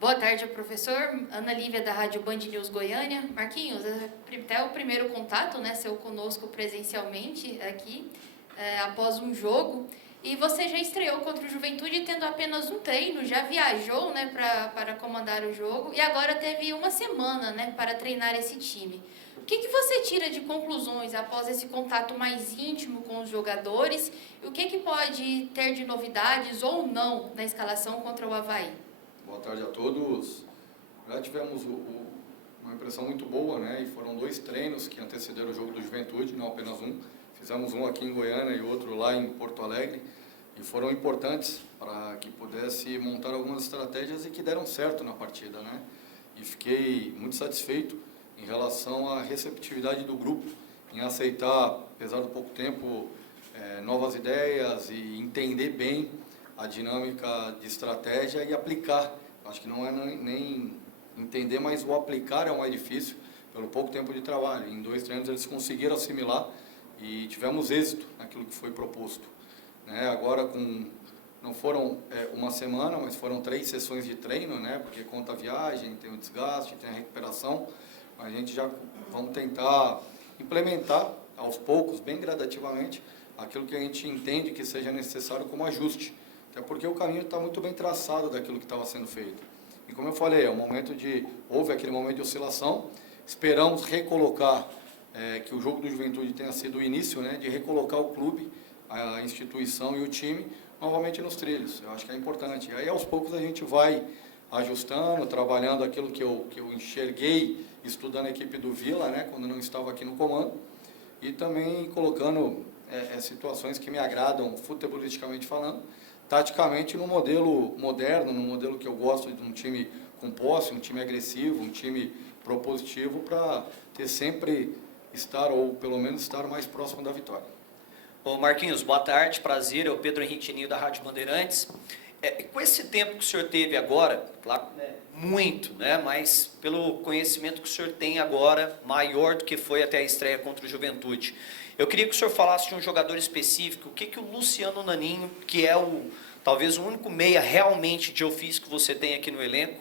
Boa tarde, professor. Ana Lívia, da Rádio Band News Goiânia. Marquinhos, até o primeiro contato, né, seu conosco presencialmente aqui, após um jogo. E você já estreou contra o Juventude tendo apenas um treino, já viajou, né, para comandar o jogo e agora teve uma semana, né, para treinar esse time. O que você tira de conclusões após esse contato mais íntimo com os jogadores? E o que pode ter de novidades ou não na escalação contra o Avaí? Boa tarde a todos. Já tivemos uma impressão muito boa, né? E foram 2 treinos que antecederam o jogo do Juventude, não apenas um. Fizemos um aqui em Goiânia e outro lá em Porto Alegre. E foram importantes para que pudesse montar algumas estratégias e que deram certo na partida, né? E fiquei muito satisfeito em relação à receptividade do grupo, em aceitar, apesar do pouco tempo, novas ideias e entender bem a dinâmica de estratégia e aplicar. Acho que não é nem entender, mas o aplicar é o mais difícil, pelo pouco tempo de trabalho. Em 2 treinos eles conseguiram assimilar e tivemos êxito naquilo que foi proposto. Agora, não foram uma semana, mas foram 3 sessões de treino, né? Porque conta a viagem, tem o desgaste, tem a recuperação. A gente já vamos tentar implementar aos poucos, bem gradativamente, aquilo que a gente entende que seja necessário como ajuste. Até porque o caminho está muito bem traçado daquilo que estava sendo feito. E como eu falei, houve aquele momento de oscilação, esperamos recolocar, que o jogo do Juventude tenha sido o início, né, de recolocar o clube, a instituição e o time novamente nos trilhos. Eu acho que é importante. E aí, aos poucos, a gente vai ajustando, trabalhando aquilo que eu enxerguei, estudando a equipe do Vila, né, quando não estava aqui no comando, e também colocando situações que me agradam, futebolisticamente falando, taticamente no modelo moderno, no modelo que eu gosto de um time com posse, um time agressivo, um time propositivo, para ter sempre ou pelo menos estar mais próximo da vitória. Ô Marquinhos, boa tarde, prazer, é o Pedro Henrique Ninho da Rádio Bandeirantes. Com esse tempo que o senhor teve agora, claro, muito, né, mas pelo conhecimento que o senhor tem agora, maior do que foi até a estreia contra o Juventude, eu queria que o senhor falasse de um jogador específico, o que o Luciano Naninho, que é talvez o único meia realmente de ofício que você tem aqui no elenco,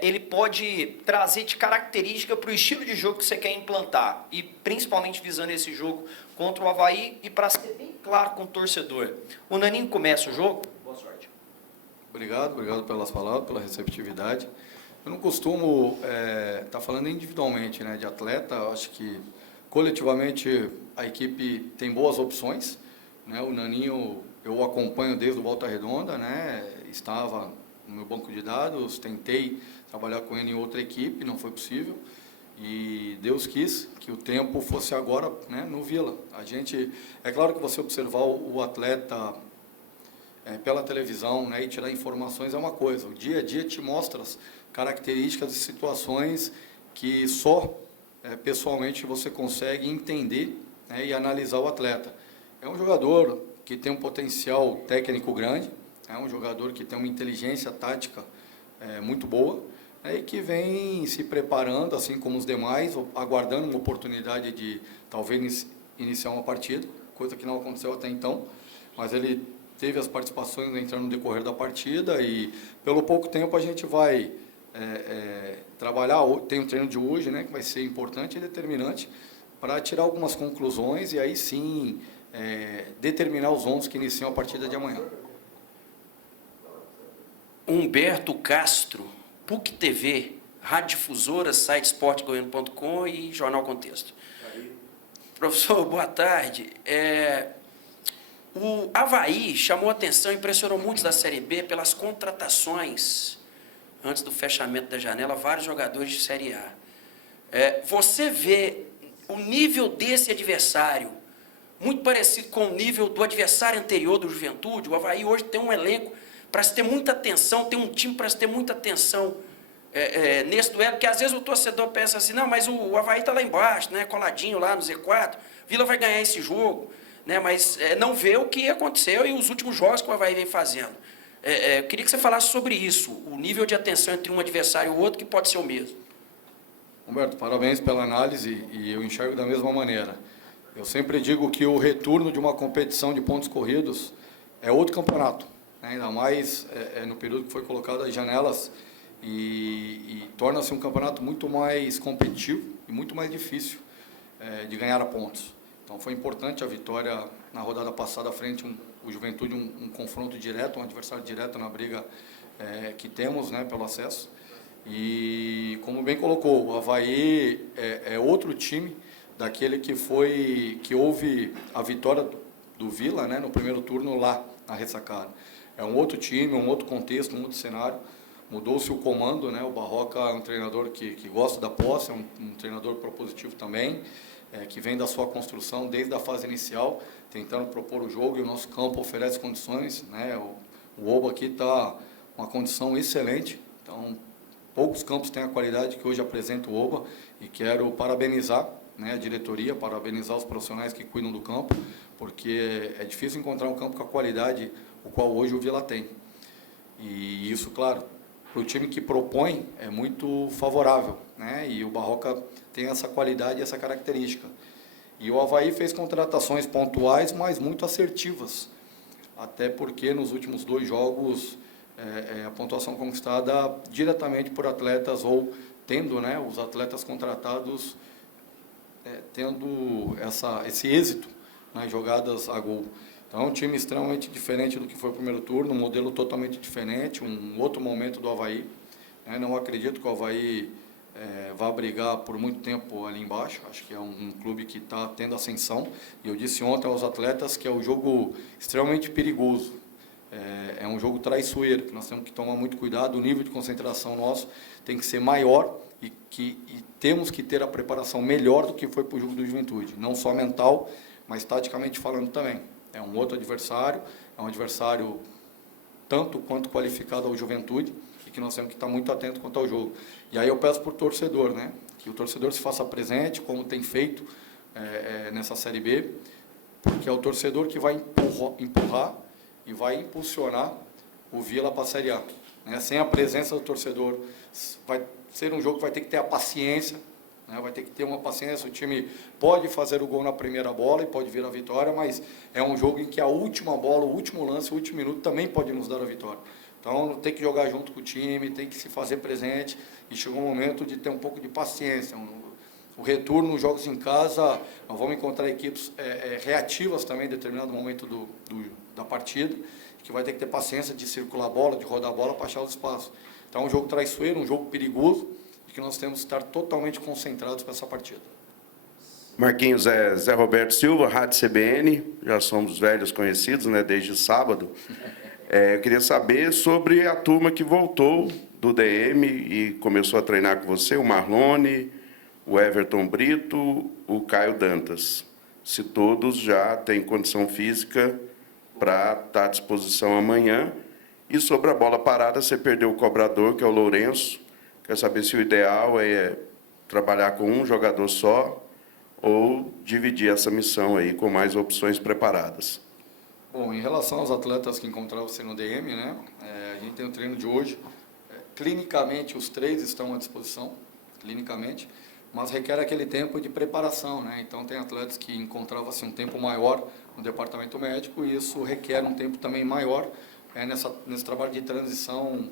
ele pode trazer de característica para o estilo de jogo que você quer implantar, e principalmente visando esse jogo contra o Avaí, e para ser bem claro com o torcedor. O Naninho começa o jogo? Boa sorte. Obrigado pelas palavras, pela receptividade. Eu não costumo estar falando individualmente, né, de atleta. Eu acho que coletivamente a equipe tem boas opções, né? O Naninho eu acompanho desde o Volta Redonda, né? Estava no meu banco de dados, tentei trabalhar com ele em outra equipe, não foi possível, e Deus quis que o tempo fosse agora, né, no Vila. É claro que você observar o atleta pela televisão, né, e tirar informações é uma coisa, o dia a dia te mostra as características e situações que só pessoalmente você consegue entender, né, e analisar o atleta. É um jogador que tem um potencial técnico grande, é um jogador que tem uma inteligência tática muito boa, né, e que vem se preparando, assim como os demais, aguardando uma oportunidade de talvez iniciar uma partida, coisa que não aconteceu até então, mas ele teve as participações entrando no decorrer da partida e pelo pouco tempo a gente vai trabalhar. Tem um treino de hoje, né, que vai ser importante e determinante para tirar algumas conclusões e aí sim determinar os 11 que iniciam a partida de amanhã. Humberto Castro, PUC TV, Rádio Difusora, site esportegoiano.com e Jornal Contexto. Professor, boa tarde. O Avaí chamou atenção, impressionou muitos da Série B pelas contratações, antes do fechamento da janela, vários jogadores de Série A. Você vê o nível desse adversário muito parecido com o nível do adversário anterior do Juventude? O Avaí hoje tem um elenco para se ter muita atenção, tem um time para se ter muita atenção nesse duelo, porque às vezes o torcedor pensa assim, não, mas o Avaí está lá embaixo, né, coladinho lá no Z4, Vila vai ganhar esse jogo, né, mas não vê o que aconteceu e os últimos jogos que o Avaí vem fazendo. Eu queria que você falasse sobre isso, o nível de atenção entre um adversário e o outro, que pode ser o mesmo. Humberto, parabéns pela análise e eu enxergo da mesma maneira. Eu sempre digo que o retorno de uma competição de pontos corridos é outro campeonato, né? Ainda mais no período que foi colocado as janelas e torna-se um campeonato muito mais competitivo e muito mais difícil de ganhar pontos. Então foi importante a vitória na rodada passada frente o Juventude, um confronto direto, um adversário direto na briga que temos, né, pelo acesso. E como bem colocou, o Avaí é outro time daquele que houve a vitória do Vila, né, no primeiro turno lá na ressacada. É um outro time, um outro contexto, um outro cenário. Mudou-se o comando, né? O Barroca é um treinador que gosta da posse, é um treinador propositivo também, que vem da sua construção desde a fase inicial, tentando propor o jogo, e o nosso campo oferece condições, né? O Oba aqui está uma condição excelente, então poucos campos têm a qualidade que hoje apresenta o Oba, e quero parabenizar, né, a diretoria, parabenizar os profissionais que cuidam do campo, porque é difícil encontrar um campo com a qualidade o qual hoje o Vila tem. E isso, claro, para o time que propõe é muito favorável, né? E o Barroca tem essa qualidade e essa característica. E o Avaí fez contratações pontuais, mas muito assertivas, até porque nos últimos 2 jogos a pontuação conquistada diretamente por atletas, ou tendo, né, os atletas contratados tendo esse êxito nas jogadas a gol. Então é um time extremamente diferente do que foi o primeiro turno, um modelo totalmente diferente, um outro momento do Avaí. Não acredito que o Avaí vá brigar por muito tempo ali embaixo, acho que é um clube que está tendo ascensão, e eu disse ontem aos atletas que é um jogo extremamente perigoso, é um jogo traiçoeiro, que nós temos que tomar muito cuidado, o nível de concentração nosso tem que ser maior, e temos que ter a preparação melhor do que foi para o jogo do Juventude, não só mental, mas taticamente falando também. É um outro adversário, é um adversário tanto quanto qualificado ao Juventude, e que nós temos que estar muito atentos quanto ao jogo. E aí eu peço para o torcedor, né, que o torcedor se faça presente, como tem feito nessa Série B, porque é o torcedor que vai empurrar e vai impulsionar o Vila para a Série A. Né? Sem a presença do torcedor, vai ser um jogo que vai ter que ter a paciência, né? Vai ter que ter uma paciência. O time pode fazer o gol na primeira bola e pode vir a vitória, mas é um jogo em que a última bola, o último lance, o último minuto também pode nos dar a vitória. Então tem que jogar junto com o time, tem que se fazer presente, e chegou o momento de ter um pouco de paciência. O retorno nos jogos em casa, nós vamos encontrar equipes reativas também em determinado momento da partida, que vai ter que ter paciência de circular a bola, de rodar a bola para achar os espaços. Então é um jogo traiçoeiro, um jogo perigoso, e que nós temos que estar totalmente concentrados para essa partida. Marquinhos, Zé Roberto Silva, Rádio CBN, já somos velhos conhecidos, né, desde sábado. Eu queria saber sobre a turma que voltou do DM e começou a treinar com você, o Marlone, o Everton Brito, o Caio Dantas. Se todos já têm condição física para estar à disposição amanhã. E sobre a bola parada, você perdeu o cobrador, que é o Lourenço. Quer saber se o ideal é trabalhar com um jogador só ou dividir essa missão aí com mais opções preparadas. Bom, em relação aos atletas que encontraram-se no DM, né, a gente tem o treino de hoje. Clinicamente, os 3 estão à disposição, clinicamente, mas requer aquele tempo de preparação, né? Então, tem atletas que encontravam-se um tempo maior no departamento médico, e isso requer um tempo também maior nesse trabalho de transição,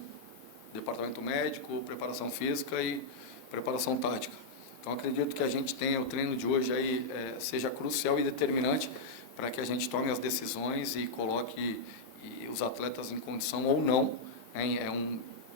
departamento médico, preparação física e preparação tática. Então, acredito que a gente tenha o treino de hoje aí, seja crucial e determinante para que a gente tome as decisões e coloque os atletas em condição ou não.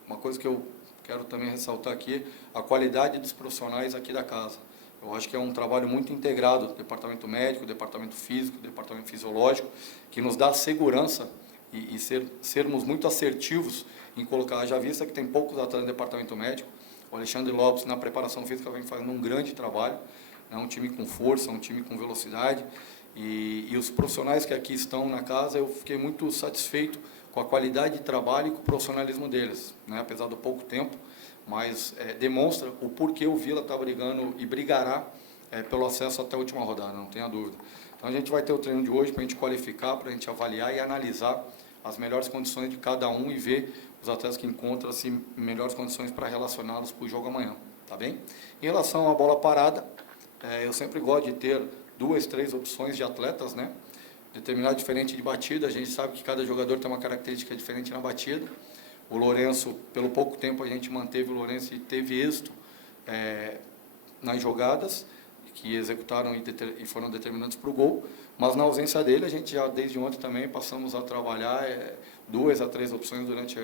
Uma coisa que eu quero também ressaltar aqui, a qualidade dos profissionais aqui da casa. Eu acho que é um trabalho muito integrado, departamento médico, departamento físico, departamento fisiológico, que nos dá segurança e sermos muito assertivos em colocar, já vista que tem poucos atletas no departamento médico. O Alexandre Lopes, na preparação física, vem fazendo um grande trabalho, é um time com força, um time com velocidade, e os profissionais que aqui estão na casa, eu fiquei muito satisfeito com a qualidade de trabalho e com o profissionalismo deles, né? Apesar do pouco tempo, mas demonstra o porquê o Vila está brigando e brigará pelo acesso até a última rodada, não tenha dúvida. Então a gente vai ter o treino de hoje para a gente qualificar, para a gente avaliar e analisar as melhores condições de cada um e ver os atletas que encontram-se em melhores condições para relacioná-los para o jogo amanhã, tá bem? Em relação à bola parada, eu sempre gosto de ter 2, 3 opções de atletas, né? Determinado diferente de batida, a gente sabe que cada jogador tem uma característica diferente na batida. O Lourenço, pelo pouco tempo a gente manteve o Lourenço e teve êxito nas jogadas que executaram e foram determinantes para o gol, mas na ausência dele a gente já desde ontem também passamos a trabalhar 2 a 3 opções durante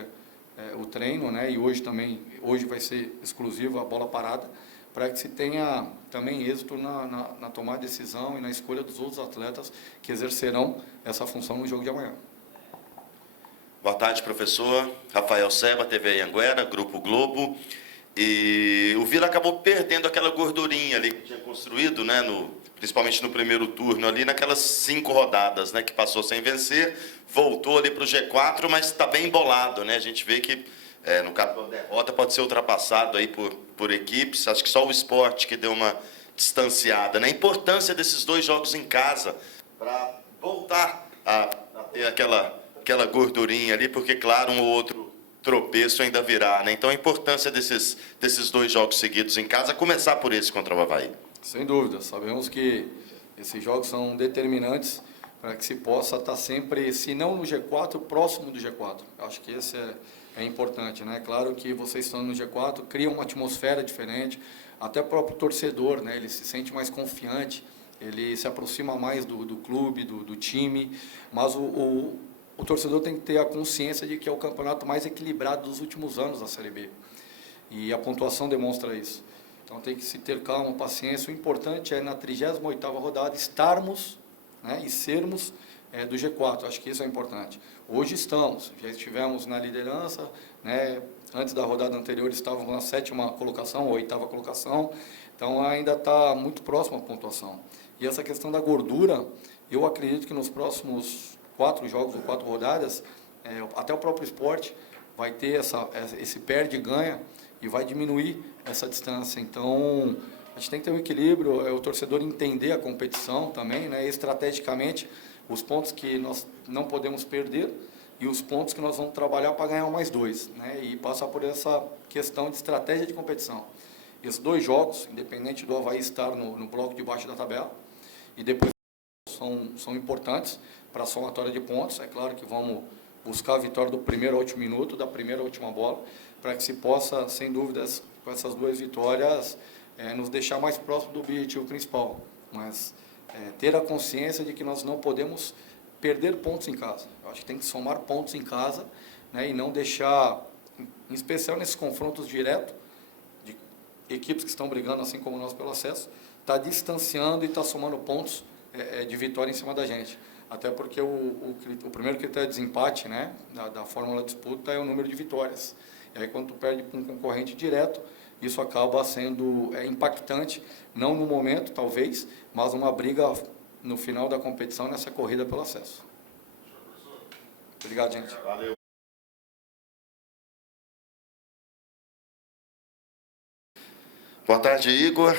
o treino, né? E hoje vai ser exclusivo a bola parada, para que se tenha também êxito na tomada de decisão e na escolha dos outros atletas que exercerão essa função no jogo de amanhã. Boa tarde, professor. Rafael Seba, TV Anhanguera, Grupo Globo. E o Vila acabou perdendo aquela gordurinha ali que tinha construído, né, principalmente no primeiro turno, ali naquelas 5 rodadas, né, que passou sem vencer, voltou ali para o G4, mas está bem embolado, né? A gente vê que, no caso da derrota, pode ser ultrapassado aí por equipes. Acho que só o Sport que deu uma distanciada, né? A importância desses 2 jogos em casa para voltar a ter aquela gordurinha ali, porque, claro, um ou outro tropeço ainda virá, né? Então, a importância desses 2 jogos seguidos em casa, começar por esse contra o Avaí. Sem dúvida, sabemos que esses jogos são determinantes para que se possa estar sempre, se não no G4, próximo do G4. Acho que esse é importante, né? Claro que vocês estão no G4, cria uma atmosfera diferente, até o próprio torcedor, né? Ele se sente mais confiante, ele se aproxima mais do clube, do time, mas o torcedor tem que ter a consciência de que é o campeonato mais equilibrado dos últimos anos da Série B. E a pontuação demonstra isso. Então tem que se ter calma, paciência. O importante é na 38ª rodada estarmos, né, e sermos do G4. Acho que isso é importante. Hoje já estivemos na liderança, né, antes da rodada anterior estávamos na 7ª colocação, ou 8ª colocação. Então ainda está muito próximo a pontuação. E essa questão da gordura, eu acredito que nos próximos 4 jogos ou 4 rodadas, até o próprio Sport vai ter esse perde e ganha e vai diminuir essa distância. Então, a gente tem que ter um equilíbrio, o torcedor entender a competição também, né, estrategicamente, os pontos que nós não podemos perder e os pontos que nós vamos trabalhar para ganhar mais 2, né, e passar por essa questão de estratégia de competição. Esses 2 jogos, independente do Avaí estar no bloco de baixo da tabela, e depois são importantes para a somatória de pontos. É claro que vamos buscar a vitória do primeiro ao último minuto, da primeira à última bola, para que se possa, sem dúvidas, com essas 2 vitórias, nos deixar mais próximo do objetivo principal. Mas ter a consciência de que nós não podemos perder pontos em casa. Eu acho que tem que somar pontos em casa, né, e não deixar, em especial nesses confrontos diretos, de equipes que estão brigando, assim como nós, pelo acesso, está distanciando e está somando pontos de vitória em cima da gente. Até porque o primeiro critério de desempate, né, da fórmula de disputa é o número de vitórias. E aí, quando tu perde para um concorrente direto, isso acaba sendo impactante, não no momento, talvez, mas uma briga no final da competição, nessa corrida pelo acesso. Obrigado, gente. Valeu. Boa tarde, Igor.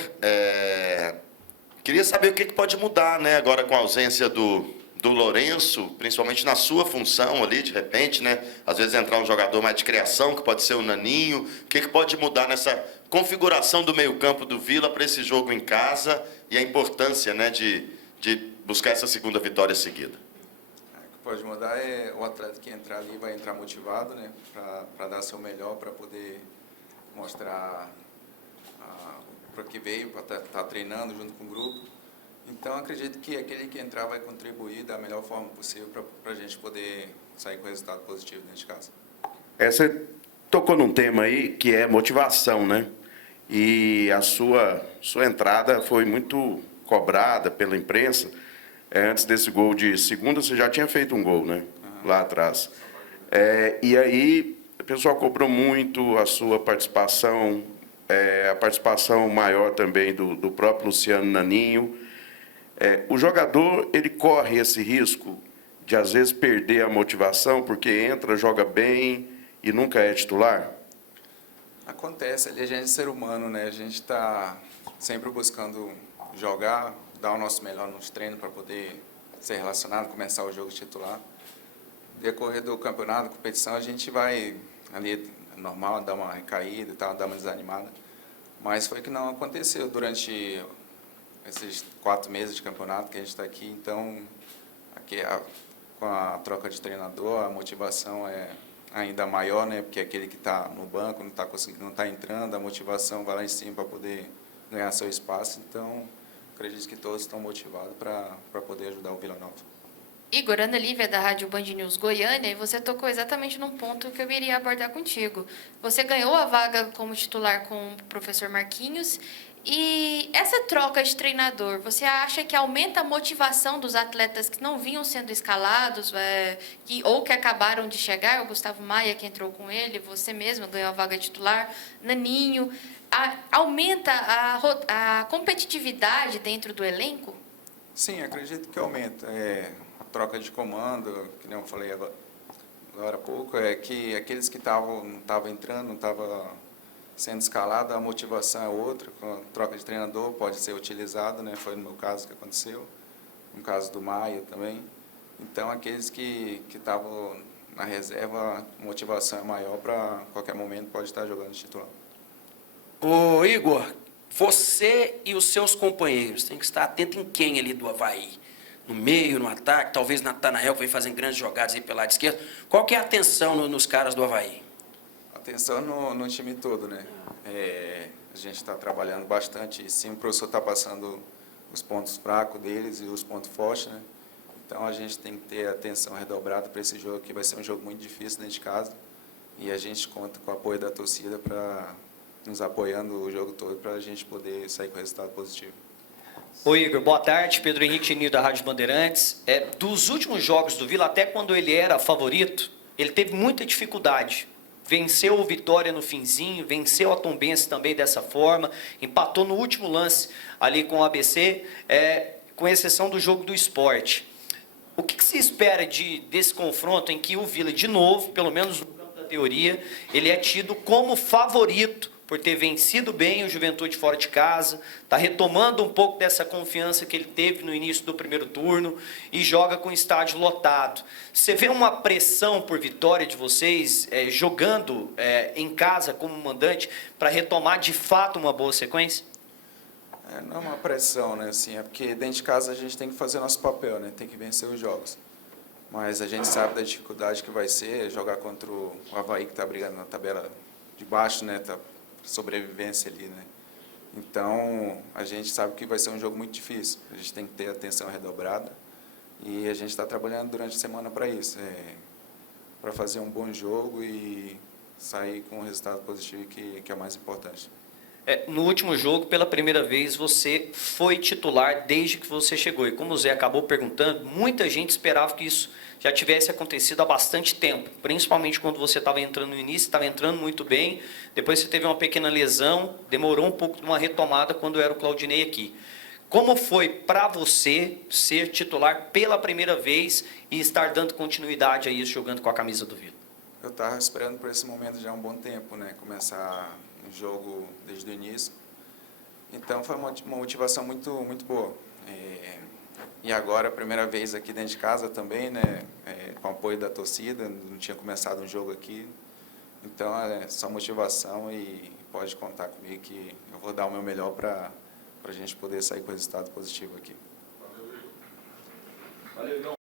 Queria saber o que pode mudar, né, agora com a ausência do Lourenço, principalmente na sua função ali, de repente, né? Às vezes entrar um jogador mais de criação, que pode ser o Naninho. O que pode mudar nessa configuração do meio-campo do Vila para esse jogo em casa e a importância, né, de buscar essa segunda vitória seguida? O que pode mudar é o atleta que entrar ali vai entrar motivado, né, para dar seu melhor, para poder mostrar para que veio, para estar treinando junto com o grupo. Então, acredito que aquele que entrar vai contribuir da melhor forma possível para a gente poder sair com resultado positivo dentro de casa. Você tocou num tema aí que é motivação, né? E a sua entrada foi muito cobrada pela imprensa. Antes desse gol de segunda, você já tinha feito um gol, né? Lá atrás. E aí, o pessoal cobrou muito a sua participação, a participação maior também do próprio Luciano Naninho. O jogador, ele corre esse risco de, às vezes, perder a motivação, porque entra, joga bem e nunca é titular? Acontece, ali a gente é ser humano, né? A gente está sempre buscando jogar, dar o nosso melhor nos treinos para poder ser relacionado, começar o jogo titular. No decorrer do campeonato, da competição, a gente vai ali, normal, dar uma recaída e tal, dar uma desanimada. Mas foi que não aconteceu durante esses 4 meses de campeonato que a gente está aqui. Então, aqui com a troca de treinador, a motivação é ainda maior, né? Porque aquele que está no banco não está conseguindo, não está entrando, a motivação vai lá em cima para poder ganhar seu espaço. Então, acredito que todos estão motivados para poder ajudar o Vila Nova. Igor, Ana Lívia, da Rádio Band News Goiânia, e você tocou exatamente num ponto que eu iria abordar contigo. Você ganhou a vaga como titular com o professor Marquinhos, e essa troca de treinador, você acha que aumenta a motivação dos atletas que não vinham sendo escalados, ou que acabaram de chegar? O Gustavo Maia, que entrou com ele, você mesmo ganhou a vaga titular, Naninho. Aumenta a competitividade dentro do elenco? Sim, acredito que aumenta. A troca de comando, que nem eu falei agora há pouco, é que aqueles que não estavam entrando, não estavam sendo escalados, a motivação é outra. Com a troca de treinador pode ser utilizado, né? Foi no meu caso que aconteceu, no caso do Maia também. Então, aqueles que estavam na reserva, a motivação é maior para qualquer momento pode estar jogando de titular. Ô Igor, você e os seus companheiros têm que estar atento em quem ali do Avaí? No meio, no ataque, talvez Natanael, que vem fazendo grandes jogadas aí pelo lado esquerdo. Qual que é a atenção nos caras do Avaí? Atenção no time todo, né? A gente está trabalhando bastante, sim, o professor está passando os pontos fracos deles e os pontos fortes, né? Então, a gente tem que ter atenção redobrada para esse jogo, que vai ser um jogo muito difícil dentro de casa. E a gente conta com o apoio da torcida para nos apoiando o jogo todo para a gente poder sair com resultado positivo. Oi, Igor, boa tarde. Pedro Henrique Nil, da Rádio Bandeirantes. Dos últimos jogos do Vila, até quando ele era favorito, ele teve muita dificuldade. Venceu o Vitória no finzinho, venceu a Tombense também dessa forma, empatou no último lance ali com o ABC, com exceção do jogo do Sport. O que se espera desse confronto em que o Vila, de novo, pelo menos no campo da teoria, ele é tido como favorito por ter vencido bem o Juventude fora de casa, está retomando um pouco dessa confiança que ele teve no início do primeiro turno e joga com o estádio lotado. Você vê uma pressão por vitória de vocês, jogando em casa como mandante, para retomar de fato uma boa sequência? Não é uma pressão, né? Assim, é porque dentro de casa a gente tem que fazer nosso papel, né? Tem que vencer os jogos. Mas a gente sabe da dificuldade que vai ser jogar contra o Avaí, que está brigando na tabela de baixo, né? Tá sobrevivência ali, né? Então, a gente sabe que vai ser um jogo muito difícil. A gente tem que ter atenção redobrada e a gente está trabalhando durante a semana para isso, para fazer um bom jogo e sair com um resultado positivo que é o mais importante. No último jogo, pela primeira vez, você foi titular desde que você chegou. E como o Zé acabou perguntando, muita gente esperava que isso já tivesse acontecido há bastante tempo. Principalmente quando você estava entrando no início, estava entrando muito bem. Depois você teve uma pequena lesão, demorou um pouco de uma retomada quando era o Claudinei aqui. Como foi para você ser titular pela primeira vez e estar dando continuidade a isso, jogando com a camisa do Vila? Eu estava esperando por esse momento já há um bom tempo, né? Começar o jogo desde o início. Então, foi uma motivação muito, muito boa. E agora, a primeira vez aqui dentro de casa também, né? Com o apoio da torcida, não tinha começado um jogo aqui. Então, é só motivação e pode contar comigo que eu vou dar o meu melhor para a gente poder sair com resultado positivo aqui. Valeu, João.